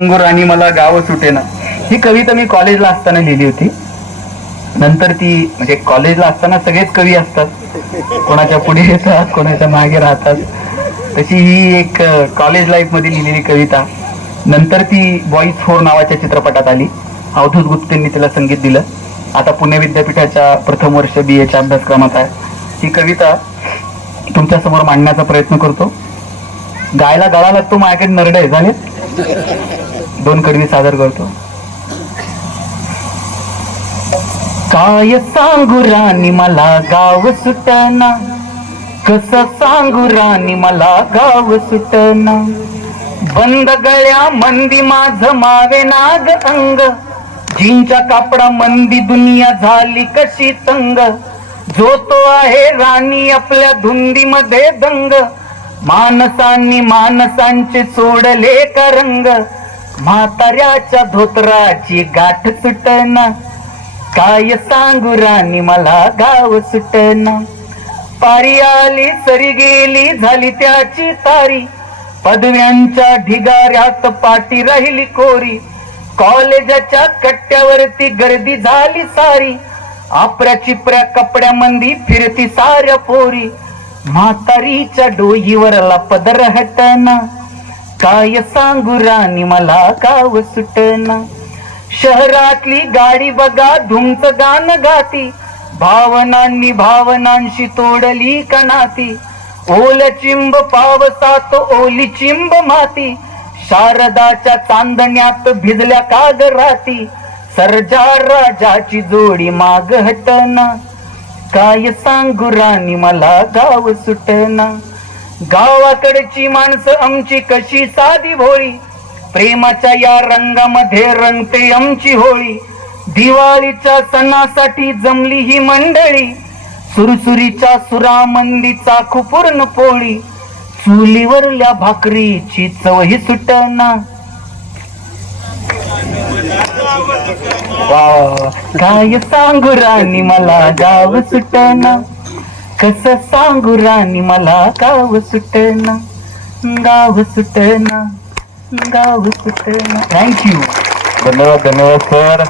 राणी मला गाव सुटेना ही कविता मी कॉलेजला असताना लिहिली होती. नंतर ती म्हणजे कॉलेजला असताना सगळेच कवी असतात, कोणाच्या पुढे येतात कोणाच्या मागे राहतात. तशी ही एक कॉलेज लाईफ मध्ये लिहिलेली कविता. नंतर ती बॉईज 4 नावाच्या चित्रपटात आली. अवधूत गुप्तेंनी तिला संगीत दिलं. आता पुणे विद्यापीठाच्या प्रथम वर्ष BA च्या अभ्यासक्रमात आहे. ही कविता तुमच्या समोर मांडण्याचा प्रयत्न करतो. गायला गळा लागतो, माझ्याकडे नरड आहे. झाले 2 कडवी सादर करतो. काय सांगू राणी मला गाव सुटना, कसं सांगू राणी मला गाव सुटना. बंद गळ्या मंदी माझ मावे नाग अंग, जींच्या कापडा मंदी दुनिया झाली कशी तंग. जो तो आहे राणी आपल्या धुंदीमध्ये दंग, माणसांनी माणसांचे सोडले का रंग. म्हाताऱ्याच्या धोतराची गाठ सुटना, काय सांगू राणी मला गाव सुटना. पारी आली सरी गेली झाली त्याची तारी, पदव्यांच्या ढिगाऱ्यात पाठी राहिली कोरी. कॉलेजाच्या कट्ट्यावरती गर्दी झाली सारी, आपऱ्या चिपऱ्या कपड्यामंदी फिरती साऱ्या पोरी. म्हातारीच्या डोईवरला पदर हटना, काय सांगू राणी मला गाव सुटना. शहरातली गाडी बघा धुमच गाण गाती, भावनांनी भावनांशी तोडली कनाती. ओल चिंब पावसात ओली चिंब माती, शारदाच्या चांदण्यात भिजल्या काग राती. सर्जा राजाची जोडी माग हटना, काय सांगू राणी मला गाव सुटना. गावाकडची माणसं आमची कशी साधी भोळी, प्रेमाच्या या रंगामध्ये रंगते आमची होळी. दिवाळीच्या सणासाठी जमली ही मंडळी, सुरसुरीच्या सुरामंदीचा खुपूर्ण पोळी. चुलीवरल्या भाकरीची चवही सुटना. काय सांगू राणी मला गाव सुटना, कसं सांगू राणी मला गाव सुटना. गाव सुटना, गाव सुटना. थँक्यू. धन्यवाद धन्यवाद सर.